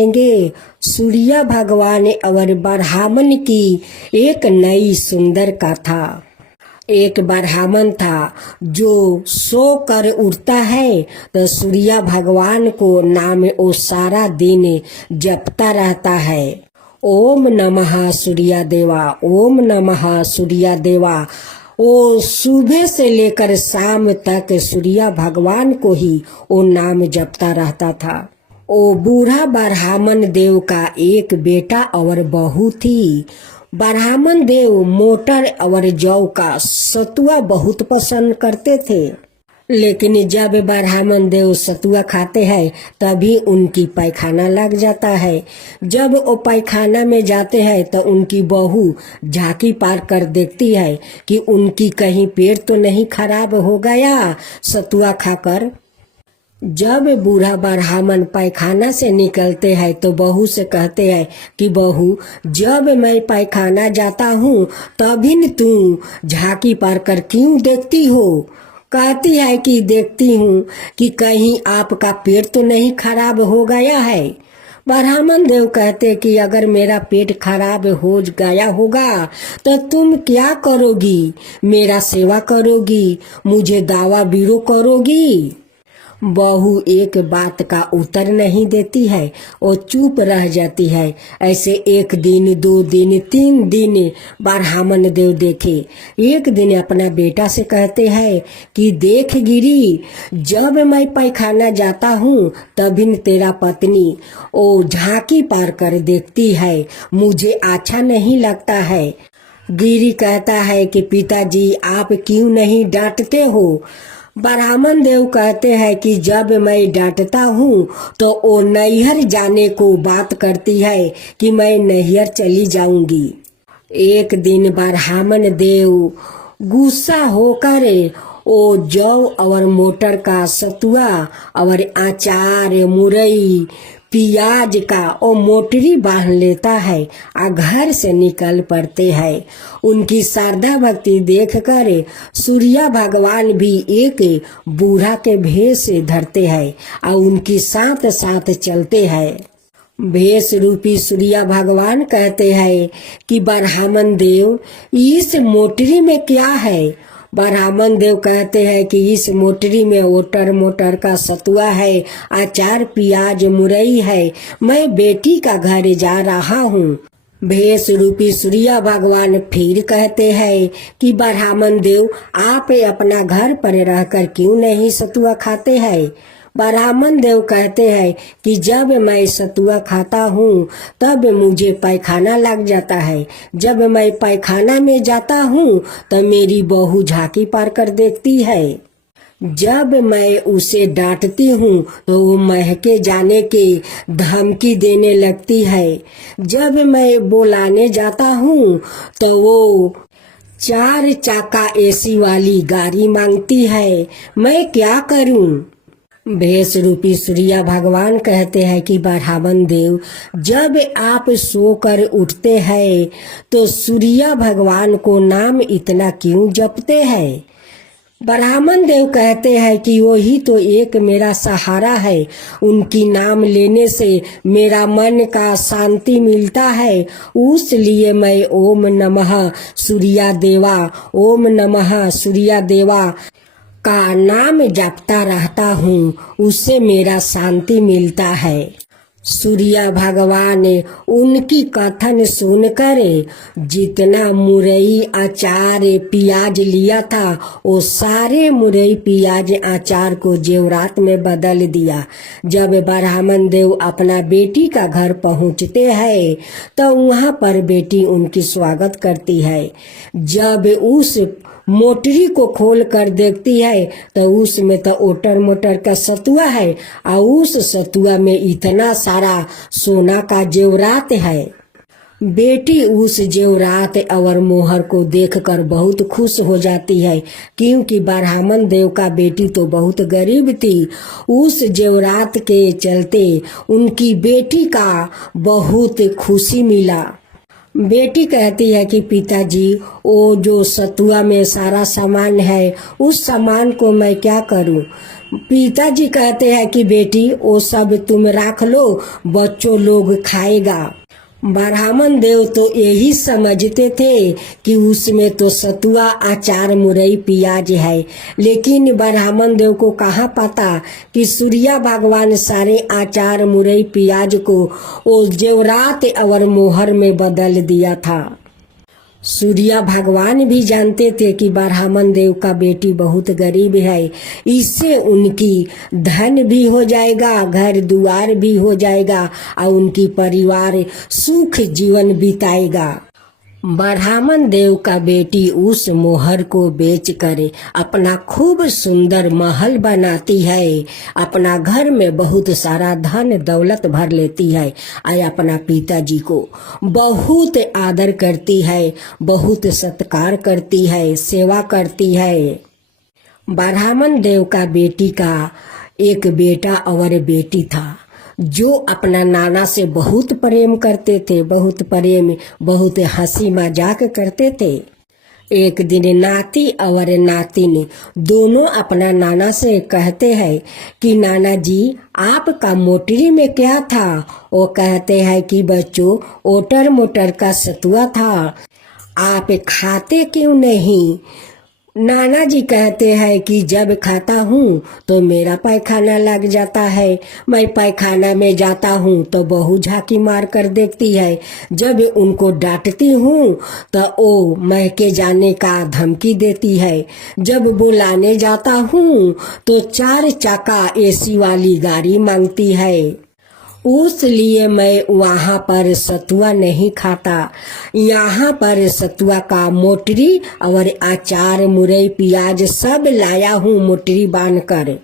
देंगे सूर्य भगवान और ब्राह्मण की एक नई सुंदर कथा। एक ब्राह्मण था जो सो कर उठता है तो सूर्य भगवान को नाम वो सारा दिन जपता रहता है। ओम नमः सूर्य देवा, ओम नमः सूर्य देवा। वो सुबह से लेकर शाम तक सूर्य भगवान को ही वो नाम जपता रहता था। वो बूढ़ा ब्राह्मण देव का एक बेटा और बहू थी। ब्राह्मण देव मोटर और जौ का सतुआ बहुत पसंद करते थे, लेकिन जब ब्राह्मण देव सतुआ खाते हैं तभी उनकी पैखाना लग जाता है। जब वो पैखाना में जाते हैं तो उनकी बहू झांकी पार कर देखती है कि उनकी कहीं पेट तो नहीं खराब हो गया सतुआ खाकर। जब बूढ़ा ब्राह्मण पैखाना से निकलते हैं तो बहू से कहते हैं कि बहू, जब मैं पैखाना जाता हूँ तभी न तू झांकी पार कर क्यों देखती हो? कहती है कि देखती हूँ कि कहीं आपका पेट तो नहीं खराब हो गया है। ब्राह्मण देव कहते कि अगर मेरा पेट खराब हो गया होगा तो तुम क्या करोगी? मेरा सेवा करोगी, मुझे दावा बीरो करोगी? बहू एक बात का उत्तर नहीं देती है, वो चुप रह जाती है। ऐसे एक दिन, 2 दिन, 3 दिन ब्राह्मण देव देखे। एक दिन अपना बेटा से कहते हैं कि देख गिरी, जब मैं पैखाना जाता हूँ तभी तेरा पत्नी वो झांकी पार कर देखती है, मुझे अच्छा नहीं लगता है। गिरी कहता है कि पिताजी आप क्यों नहीं डांटते हो? ब्राह्मण देव कहते हैं कि जब मैं डांटता हूँ तो वो नैहर जाने को बात करती है कि मैं नैहर चली जाऊंगी। एक दिन ब्राह्मण देव गुस्सा होकर वो जौ और मोटर का सतुआ और अचार, मुरई, पियाज का वो मोटरी बांध लेता है और घर से निकल पड़ते हैं। उनकी श्रद्धा भक्ति देखकर सूर्य भगवान भी एक बूढ़ा के भेष धरते हैं और उनकी साथ साथ चलते हैं। भेष रूपी सूर्य भगवान कहते हैं कि ब्राह्मण देव, इस मोटरी में क्या है? ब्राह्मण देव कहते हैं कि इस मोटरी में ओटर मोटर का सतुआ है, अचार, पियाज, मुरई है। मैं बेटी का घर जा रहा हूँ। भेष रूपी सूर्य भगवान फिर कहते हैं कि ब्राह्मण देव आप अपना घर पर रहकर क्यों नहीं सतुआ खाते हैं? ब्राह्मण देव कहते हैं कि जब मैं सतुआ खाता हूँ तब मुझे पैखाना लग जाता है। जब मैं पैखाना में जाता हूँ तो मेरी बहू झांकी पार कर देखती है। जब मैं उसे डांटती हूँ तो वो महके जाने के धमकी देने लगती है। जब मैं बुलाने जाता हूँ तो वो 4 चक्का एसी वाली गाड़ी मांगती है। मैं क्या करूँ? भेष रूपी सूर्य भगवान कहते हैं कि ब्राह्मण देव, जब आप सोकर उठते हैं तो सूर्य भगवान को नाम इतना क्यों जपते हैं? ब्राह्मण देव कहते हैं कि वही तो एक मेरा सहारा है, उनकी नाम लेने से मेरा मन का शांति मिलता है, उसलिए मैं ओम नमः सूर्य देवा, ओम नमः सूर्य देवा का नाम जपता रहता हूँ, उससे मेरा शांति मिलता है। सूर्य भगवान उनकी कथन सुनकर जितना मुरई, अचार, पियाज लिया था वो सारे मुरई, पियाज, अचार को जेवरात में बदल दिया। जब ब्राह्मण देव अपना बेटी का घर पहुँचते हैं तो वहाँ पर बेटी उनकी स्वागत करती है। जब उस मोटरी को खोल कर देखती है तो उसमें तो ओटर मोटर का सतुआ है और उस सतुआ में इतना सारा सोना का जेवरात है। बेटी उस जेवरात और मोहर को देखकर बहुत खुश हो जाती है, क्योंकि ब्राह्मण देव का बेटी तो बहुत गरीब थी। उस जेवरात के चलते उनकी बेटी का बहुत खुशी मिला। बेटी कहती है कि पिताजी, वो जो सतुआ में सारा सामान है, उस सामान को मैं क्या करूं? पिताजी कहते हैं कि बेटी, वो सब तुम रख लो, बच्चों लोग खाएगा। ब्राह्मण देव तो यही समझते थे कि उसमें तो सतुआ, अचार, मुरई, प्याज है, लेकिन ब्राह्मण देव को कहाँ पता कि सूर्य भगवान सारे अचार, मुरई, प्याज को वो जेवरात और मोहर में बदल दिया था। सूर्य भगवान भी जानते थे कि ब्राह्मण देव का बेटी बहुत गरीब है, इससे उनकी धन भी हो जाएगा, घर दुआर भी हो जाएगा और उनकी परिवार सुख जीवन बिताएगा। ब्राह्मण देव का बेटी उस मोहर को बेच कर अपना खूब सुंदर महल बनाती है, अपना घर में बहुत सारा धन दौलत भर लेती है और अपना पिताजी को बहुत आदर करती है, बहुत सत्कार करती है, सेवा करती है। ब्राह्मण देव का बेटी का एक बेटा और बेटी था जो अपना नाना से बहुत प्रेम करते थे, बहुत प्रेम, बहुत हंसी मजाक करते थे। एक दिन नाती और नातिन दोनों अपना नाना से कहते हैं कि नाना जी, आपका मोटरी में क्या था? वो कहते हैं कि बच्चों, ओटर मोटर का सतुआ था, आप खाते क्यों नहीं? नाना जी कहते हैं कि जब खाता हूँ तो मेरा पैखाना लग जाता है, मैं पैखाना में जाता हूँ तो बहू झांकी मार कर देखती है, जब उनको डांटती हूँ तो वो महके जाने का धमकी देती है, जब बुलाने जाता हूँ तो 4 चक्का एसी वाली गाड़ी मांगती है। उसलिए मैं वहाँ पर सतुआ नहीं खाता, यहाँ पर सतुआ का मोटरी और अचार, मुरई, प्याज सब लाया हूँ मोटरी बांध कर।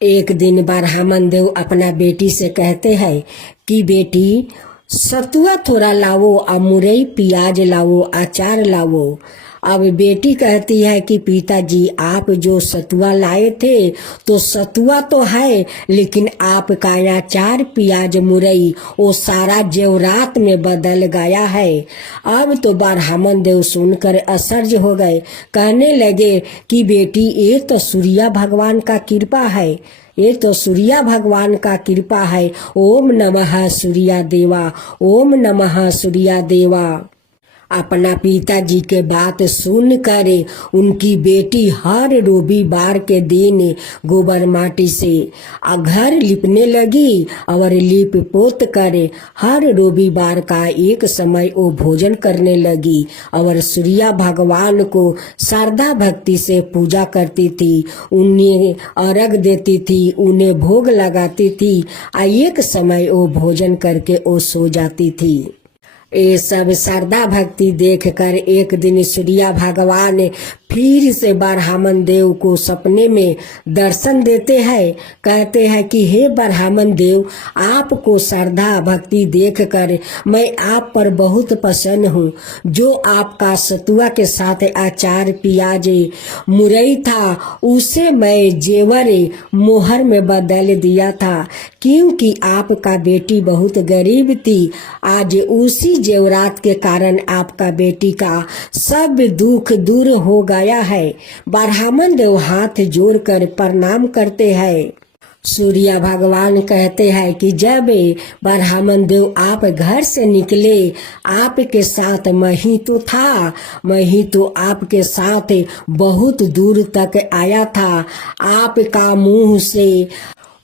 एक दिन ब्राह्मण देव अपना बेटी से कहते हैं कि बेटी, सतुआ थोड़ा लाओ और मुरई, प्याज लाओ, अचार लाओ। अब बेटी कहती है कि पिताजी, आप जो सतुआ लाए थे तो सतुआ तो है, लेकिन आपका अचार, प्याज, मुरई वो सारा जेवरात में बदल गया है। अब तो ब्राह्मण देव सुनकर आश्चर्य हो गए, कहने लगे कि बेटी, ये तो सूर्य भगवान का कृपा है, ये तो सूर्य भगवान का कृपा है। ओम नमः सूर्य देवा, ओम नमः सूर्य देवा। अपना पिताजी के बात सुनकर उनकी बेटी हर रविवार के दिन गोबर माटी से घर लिपने लगी और लिप पोत कर हर रविवार का एक समय वो भोजन करने लगी और सूर्य भगवान को श्रद्धा भक्ति से पूजा करती थी, उन्हें अर्घ देती थी, उन्हें भोग लगाती थी और एक समय वो भोजन करके वो सो जाती थी। ये सब श्रद्धा भक्ति देखकर एक दिन सूर्य भगवान फिर से ब्राह्मण देव को सपने में दर्शन देते हैं, कहते हैं कि हे ब्राह्मण देव, आपको श्रद्धा भक्ति देखकर मैं आप पर बहुत प्रसन्न हूँ। जो आपका सतुआ के साथ अचार, प्याज, मुरई था उसे मैं जेवर मोहर में बदल दिया था, क्योंकि आपका बेटी बहुत गरीब थी। आज उसी जेवरात के कारण आपका बेटी का सब दुख दूर हो गया है। ब्राह्मण देव हाथ जोड़कर प्रणाम करते हैं। सूर्य भगवान कहते हैं कि जब ब्राह्मण देव आप घर से निकले, आपके साथ मैं ही तो था, मैं ही तो आपके साथ बहुत दूर तक आया था। आपका मुंह से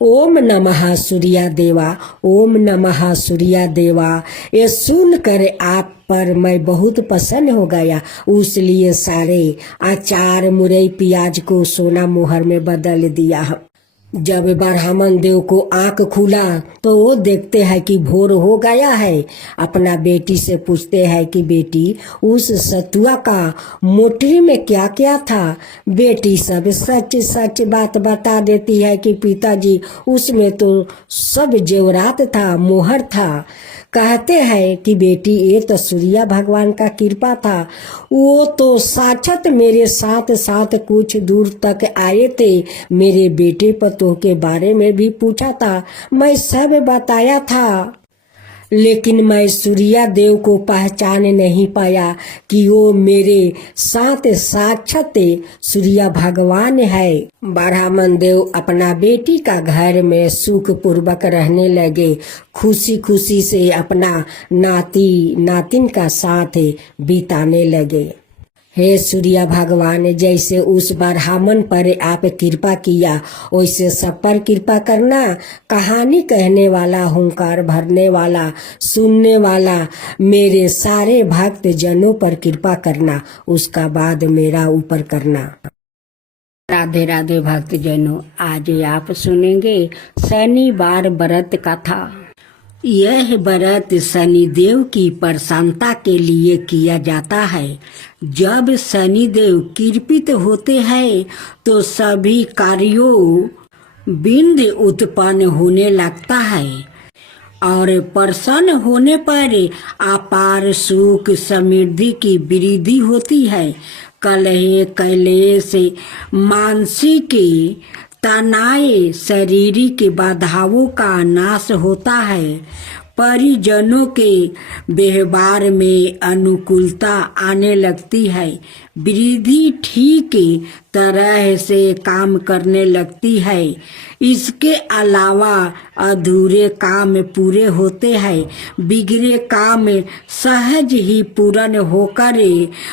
ओम नमः सूर्य देवा, ओम नमः सूर्य देवा, ये सुनकर आप पर मैं बहुत प्रसन्न हो गया, उसलिए सारे अचार, मुरई, प्याज को सोना मोहर में बदल दिया। जब ब्राह्मण देव को आंख खुला तो वो देखते हैं कि भोर हो गया है। अपना बेटी से पूछते हैं कि बेटी, उस सतुआ का मोटरी में क्या क्या था? बेटी सब सच सच बात बता देती है कि पिताजी, उसमें तो सब जेवरात था, मोहर था। कहते हैं कि बेटी, ये तो सूर्य भगवान का कृपा था, वो तो साक्षात मेरे साथ साथ कुछ दूर तक आए थे, मेरे बेटे पतों के बारे में भी पूछा था, मैं सब बताया था। लेकिन मैं सूर्या देव को पहचान नहीं पाया कि वो मेरे साथ साक्षात सूर्या भगवान है। ब्राह्मण देव अपना बेटी का घर में सुख पूर्वक रहने लगे, खुशी खुशी से अपना नाती नातिन का साथ बिताने लगे। हे सूर्या भगवान, जैसे उस ब्राह्मण पर आप कृपा किया वैसे सब पर कृपा करना। कहानी कहने वाला, हुंकार भरने वाला, सुनने वाला मेरे सारे भक्त जनों पर कृपा करना, उसका बाद मेरा ऊपर करना। राधे राधे भक्त जनों, आज आप सुनेंगे शनिवार व्रत कथा। यह व्रत शनिदेव की प्रसन्नता के लिए किया जाता है। जब शनिदेव कृपित होते हैं तो सभी कार्यों बिंद उत्पन्न होने लगता है और प्रसन्न होने पर अपार सुख समृद्धि की वृद्धि होती है। कलह क्लेश मानसिक तनाव शारीरिक बाधाओं का नाश होता है। परिजनों के व्यवहार में अनुकूलता आने लगती है। वृद्धि ठीक तरह से काम करने लगती है। इसके अलावा अधूरे काम पूरे होते हैं। बिगड़े काम सहज ही पूर्ण होकर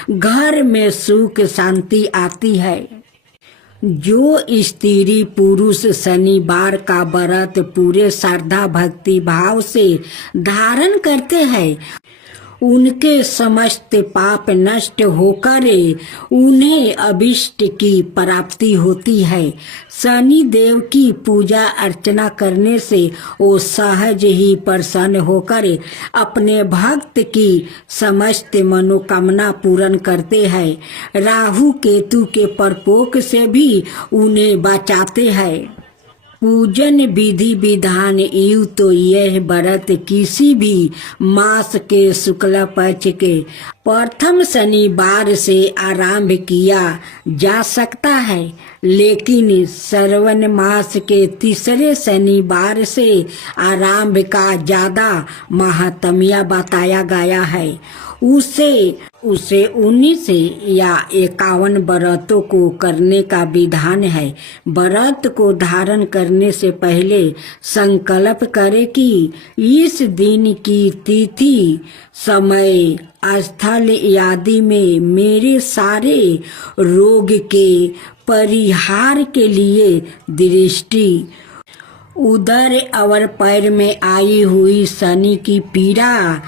घर में सुख शांति आती है। जो स्त्री पुरुष शनिवार का व्रत पूरे श्रद्धा भक्ति भाव से धारण करते हैं, उनके समस्त पाप नष्ट होकर उन्हें अभिष्ट की प्राप्ति होती है। शनि देव की पूजा अर्चना करने से वो सहज ही प्रसन्न होकर अपने भक्त की समस्त मनोकामना पूर्ण करते हैं। राहु केतु के प्रकोप से भी उन्हें बचाते हैं। पूजन विधि विधान यूं तो यह व्रत किसी भी मास के शुक्ल पक्ष के प्रथम शनिवार से आरंभ किया जा सकता है, लेकिन श्रवण मास के तीसरे शनिवार से आरंभ का ज्यादा महात्म्य बताया गया है। उसे 19 या 51 व्रतों को करने का विधान है। व्रत को धारण करने से पहले संकल्प करे कि इस दिन की तिथि, समय, स्थल आदि में मेरे सारे रोग के परिहार के लिए दृष्टि, उदर और पैर में आई हुई शनि की पीड़ा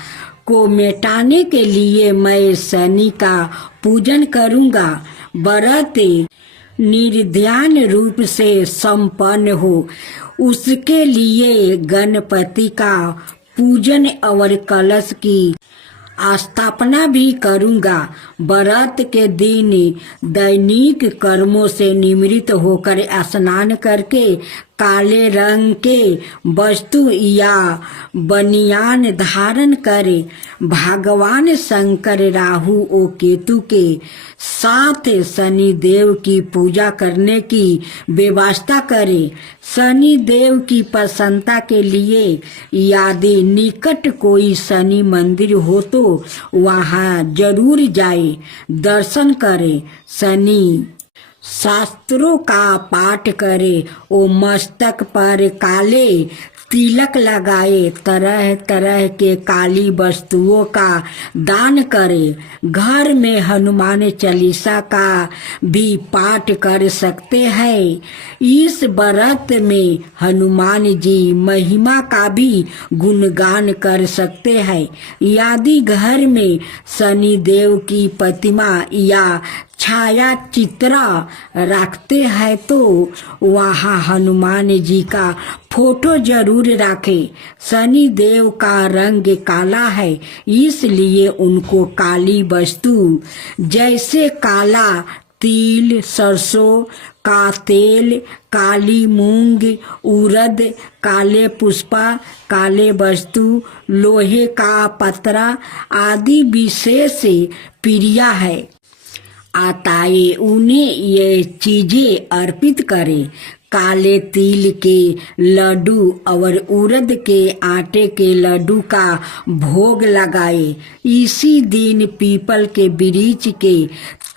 को मिटाने के लिए मैं शनि का पूजन करूंगा। व्रत निर्ध्यान रूप से संपन्न हो, उसके लिए गणपति का पूजन और कलश की स्थापना भी करूंगा। व्रत के दिन दैनिक कर्मों से निवृत्त होकर स्नान करके काले रंग के वस्तु या बनियान धारण करे। भगवान शंकर, राहु और केतु के साथ शनि देव की पूजा करने की व्यवस्था करे। शनि देव की प्रसन्नता के लिए यदि निकट कोई शनि मंदिर हो तो वहां जरूर जाए, दर्शन करे, शनि शास्त्रों का पाठ करे और मस्तक पर काले तिलक लगाए, तरह तरह के काली वस्तुओं का दान करे। घर में हनुमान चालीसा का भी पाठ कर सकते हैं। इस व्रत में हनुमान जी महिमा का भी गुणगान कर सकते हैं। यदि घर में शनि देव की प्रतिमा या छाया चित्र रखते हैं तो वहाँ हनुमान जी का फोटो जरूर रखें। शनि देव का रंग काला है, इसलिए उनको काली वस्तु जैसे काला तिल, सरसों का तेल, काली मूंग, उड़द, काले पुष्पा, काले वस्तु, लोहे का पतरा आदि विशेष प्रिय है। आताए उन्हें ये चीजें अर्पित करे। काले तिल के लड्डू और उड़द के आटे के लड्डू का भोग लगाए। इसी दिन पीपल के वृक्ष के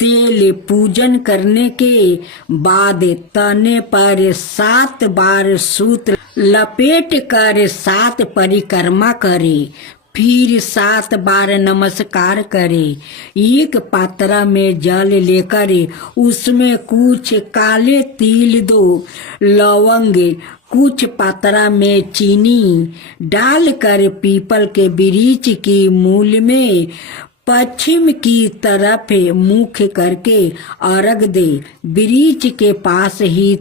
तेल पूजन करने के बाद तने पर 7 बार सूत्र लपेट कर 7 परिक्रमा करे। फिर 7 बार नमस्कार करे। एक पात्र में जल लेकर उसमें कुछ काले तिल, 2 लौंग, कुछ पात्रा में चीनी डालकर पीपल के वृक्ष की मूल में पश्चिम की तरफ मुख करके अर्घ दे। वृक्ष के पास ही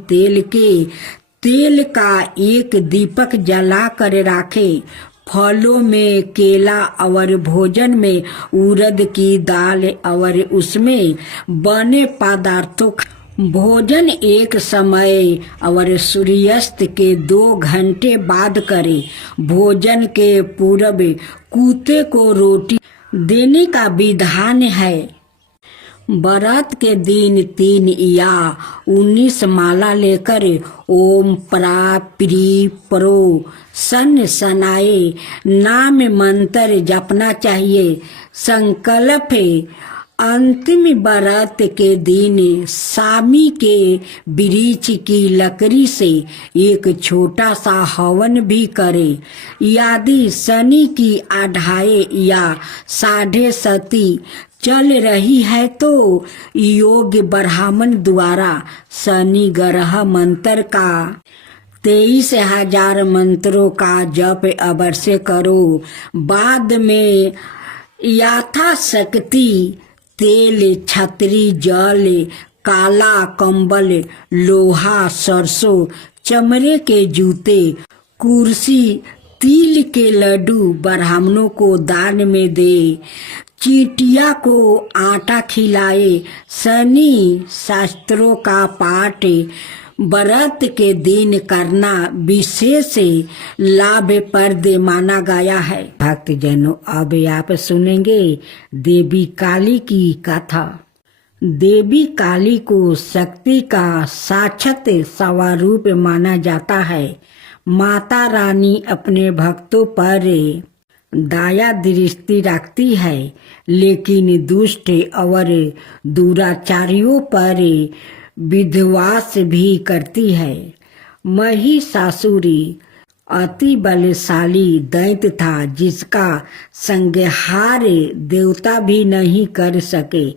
तेल का एक दीपक जला कर राखे। फलों में केला और भोजन में उड़द की दाल और उसमें बने पदार्थों भोजन एक समय और सूर्यास्त के 2 घंटे बाद करे। भोजन के पूर्व कुत्ते को रोटी देने का विधान है। व्रत के दिन 3 या 19 माला लेकर ओम प्रा प्री प्रो सन सनाए नाम मंत्र जपना चाहिए। संकल्प अंतिम व्रत के दिन सामी के वृक्ष की लकड़ी से एक छोटा सा हवन भी करे। यदि शनि की 2.5 या 7.5 चल रही है तो योग्य ब्राह्मण द्वारा शनि ग्रह मंत्र का 23,000 मंत्रों का जप अवश्य करो। बाद में यथाशक्ति तेल, छतरी, जल, काला कंबल, लोहा, सरसों, चमड़े के जूते, कुर्सी, तिल के लड्डू ब्राह्मणों को दान में दे। चींटिया को आटा खिलाए। शनि शास्त्रों का पाठ व्रत के दिन करना विशेष लाभप्रद माना गया है। भक्तजनों, अब आप सुनेंगे देवी काली की कथा। देवी काली को शक्ति का साक्षात स्वरूप माना जाता है। माता रानी अपने भक्तों पर दया दृष्टि रखती है, लेकिन दुष्ट और दुराचारियों पर विध्वंस भी करती है। महिषासुर अति बलशाली दैत्य था, जिसका संहार देवता भी नहीं कर सके।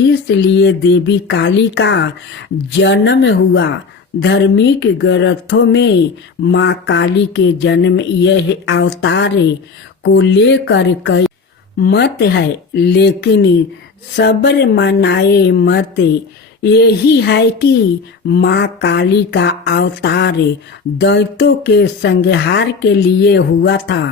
इसलिए देवी काली का जन्म हुआ। धार्मिक ग्रंथों में माँ काली के जन्म यह अवतार को लेकर कई मत है, लेकिन सबर मनाए मत यही है कि माँ काली का अवतार दैत्यों के संहार के लिए हुआ था।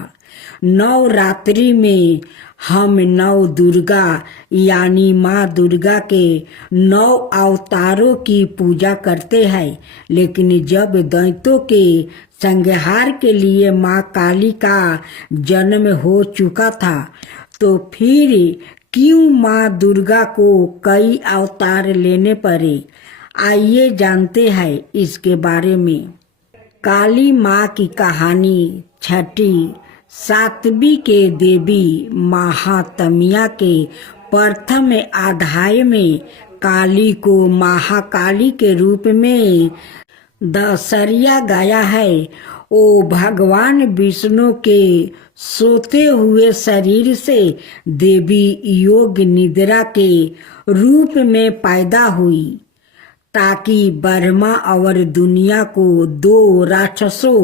नवरात्रि में हम नव दुर्गा यानी माँ दुर्गा के 9 अवतारों की पूजा करते हैं, लेकिन जब दैत्यों के संहार के लिए माँ काली का जन्म हो चुका था तो फिर क्यों माँ दुर्गा को कई अवतार लेने पड़े? आइए जानते हैं इसके बारे में। काली माँ की कहानी 6ठी सातवीं के देवी महात्म्य के प्रथम अध्याय में काली को महाकाली के रूप में दर्शाया गया है। ओ भगवान विष्णु के सोते हुए शरीर से देवी योग निद्रा के रूप में पैदा हुई, ताकि ब्रह्मा और दुनिया को 2 राक्षसों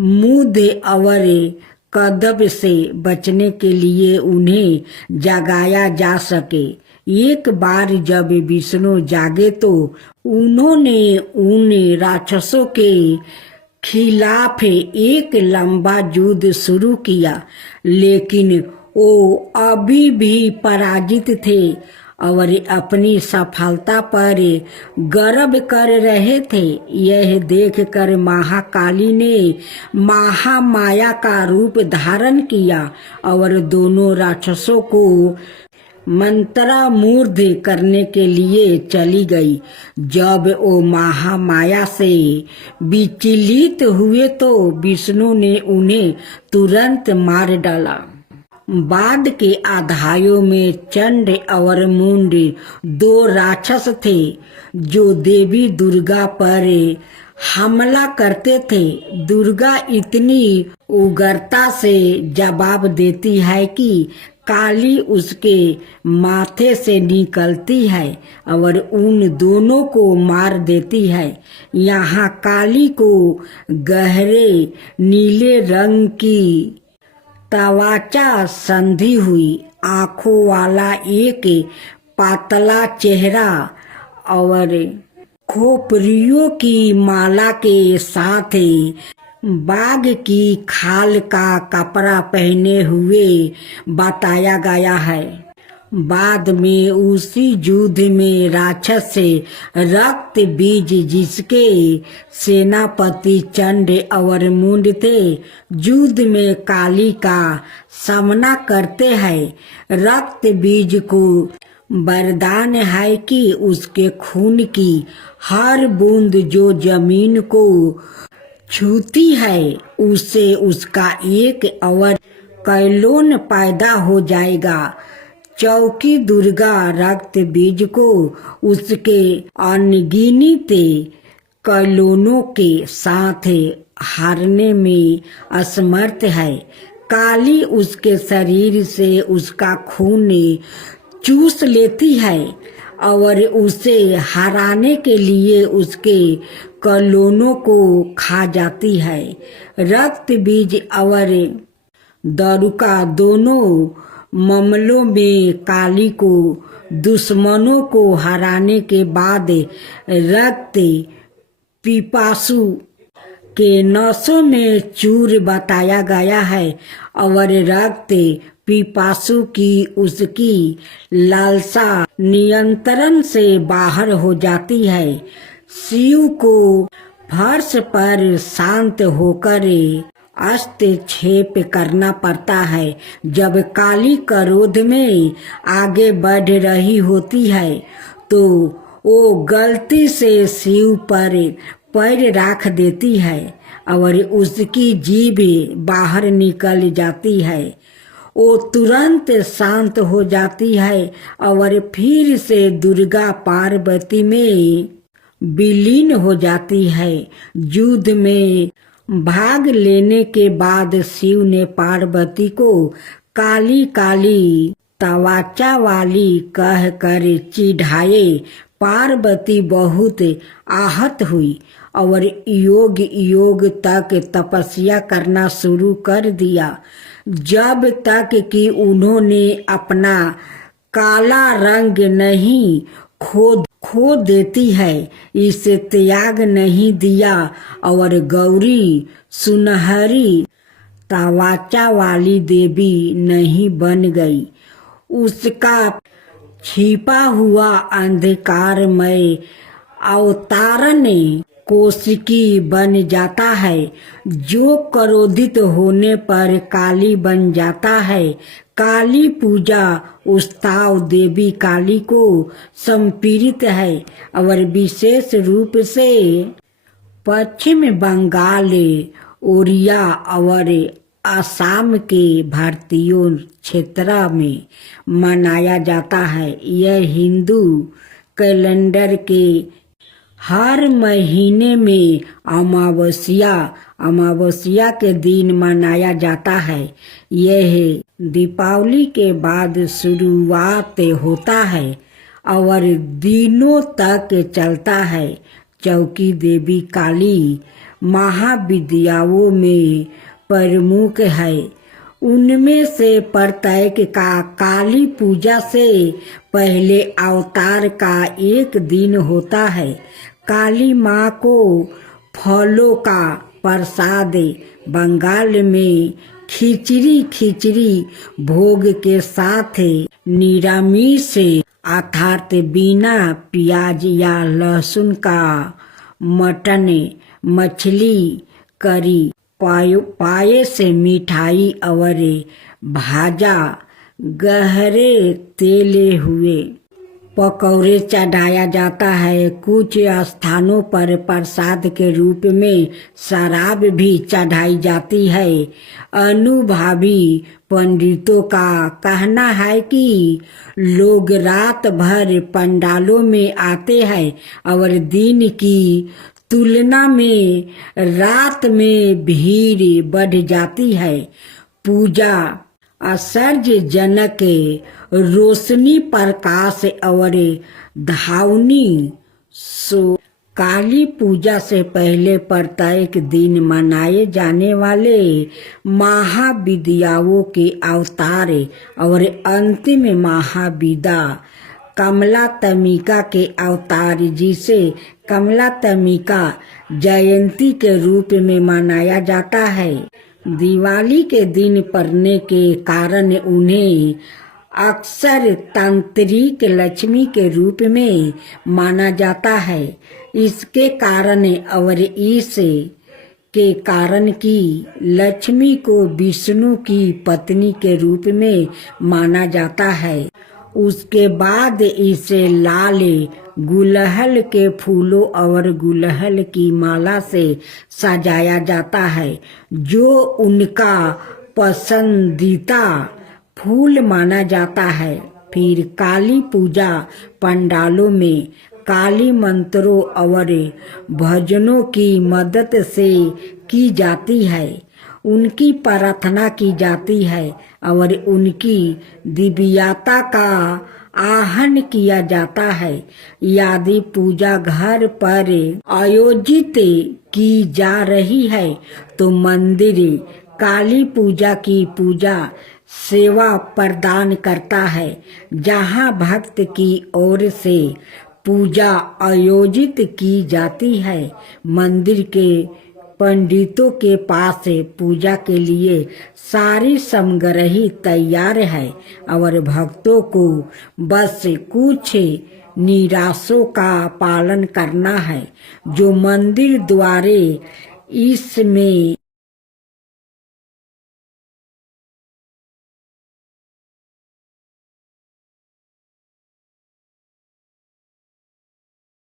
मुद और कदब से बचने के लिए उन्हें जगाया जा सके। एक बार जब विष्णु जागे तो उन्होंने उन राक्षसों के खिलाफ एक लंबा युद्ध शुरू किया, लेकिन वो अभी भी पराजित थे और अपनी सफलता पर गर्व कर रहे थे। यह देखकर महाकाली ने महामाया का रूप धारण किया और दोनों राक्षसों को मंत्रामूर्ध करने के लिए चली गई। जब वो महामाया से विचलित हुए तो विष्णु ने उन्हें तुरंत मार डाला। बाद के अध्यायों में चंड और मुंड दो राक्षस थे जो देवी दुर्गा पर हमला करते थे। दुर्गा इतनी उग्रता से जवाब देती है कि काली उसके माथे से निकलती है और उन दोनों को मार देती है। यहाँ काली को गहरे नीले रंग की तवाचा संधि हुई आंखों वाला एक पातला चेहरा और खोपड़ियों की माला के साथ बाघ की खाल का कपड़ा पहने हुए बताया गया है। बाद में उसी युद्ध में राक्षस से रक्त बीज जिसके सेनापति चंड और मुंड थे युद्ध में काली का सामना करते हैं। रक्त बीज को वरदान है कि उसके खून की हर बूंद जो जमीन को छूती है उससे उसका एक और कैलोन पैदा हो जाएगा। चौकी दुर्गा रक्त बीज को उसके अनगिनत कैलोनों के साथ हारने में असमर्थ है। काली उसके शरीर से उसका खून चूस लेती है और उसे हराने के लिए उसके कैलोनों को खा जाती है। रक्त बीज और दारुका दोनों मामलों में काली को दुश्मनों को हराने के बाद रक्त पिपासु के नसों में चूर बताया गया है और रक्त पिपासु की उसकी लालसा नियंत्रण से बाहर हो जाती है। शिव को फर्श पर शांत होकर हस्तक्षेप करना पड़ता है। जब काली क्रोध में आगे बढ़ रही होती है तो वो गलती से शिव पर पैर रख देती है और उसकी जीभ बाहर निकल जाती है। वो तुरंत शांत हो जाती है और फिर से दुर्गा पार्वती में विलीन हो जाती है। युद्ध में भाग लेने के बाद शिव ने पार्वती को काली काली तवाचा वाली कह कर चिढ़ाए। पार्वती बहुत आहत हुई और योग योग तक तपस्या करना शुरू कर दिया जब तक कि उन्होंने अपना काला रंग नहीं खो देती है इसे त्याग नहीं दिया और गौरी सुनहरी तवाचा वाली देवी नहीं बन गई। उसका छिपा हुआ अंधकारमय अवतारण कोशिकी बन जाता है जो क्रोधित होने पर काली बन जाता है। काली पूजा उत्सव देवी काली को समर्पित है और विशेष रूप से पश्चिम बंगाल, ओडिया और असम के भारतीय क्षेत्र में मनाया जाता है। यह हिंदू कैलेंडर के हर महीने में अमावस्या के दिन मनाया जाता है। यह दीपावली के बाद शुरुआत होता है और दिनों तक चलता है। चौकी देवी काली महाविद्याओं में प्रमुख है। उनमें से प्रत्येक का काली पूजा से पहले अवतार का एक दिन होता है। काली माँ को फलों का प्रसाद बंगाल में खिचड़ी भोग के साथ निरामिष अर्थात बिना प्याज या लहसुन का मटन, मछली, करी, पायस, मिठाई और भाजा गहरे तेले हुए पकौड़े चढ़ाया जाता है। कुछ स्थानों पर प्रसाद के रूप में शराब भी चढ़ाई जाती है। अनुभवी पंडितों का कहना है कि लोग रात भर पंडालों में आते हैं और दिन की तुलना में रात में भीड़ बढ़ जाती है। पूजा आश्चर्यजनक रोशनी, प्रकाश और धावनी सो काली पूजा से पहले प्रत्येक दिन मनाए जाने वाले महाविद्याओं के अवतार और अंतिम महाविदा कमलात्मिका के अवतार, जिसे कमलात्मिका जयंती के रूप में मनाया जाता है, दिवाली के दिन पड़ने के कारण उन्हें अक्सर तांत्रिक लक्ष्मी के रूप में माना जाता है। इसके कारण और इस के कारण कि लक्ष्मी को विष्णु की पत्नी के रूप में माना जाता है। उसके बाद इसे लाल गुलहल के फूलों और गुलहल की माला से सजाया जाता है, जो उनका पसंदीदा फूल माना जाता है। फिर काली पूजा पंडालों में काली मंत्रों और भजनों की मदद से की जाती है। उनकी प्रार्थना की जाती है और उनकी दिव्यता का आहन किया जाता है। यदि पूजा घर पर आयोजित की जा रही है तो मंदिर काली पूजा की पूजा सेवा प्रदान करता है, जहां भक्त की ओर से पूजा आयोजित की जाती है। मंदिर के पंडितों के पास पूजा के लिए सारी सामग्री तैयार है और भक्तों को बस कुछ निर्देशों का पालन करना है, जो मंदिर द्वारा इसमें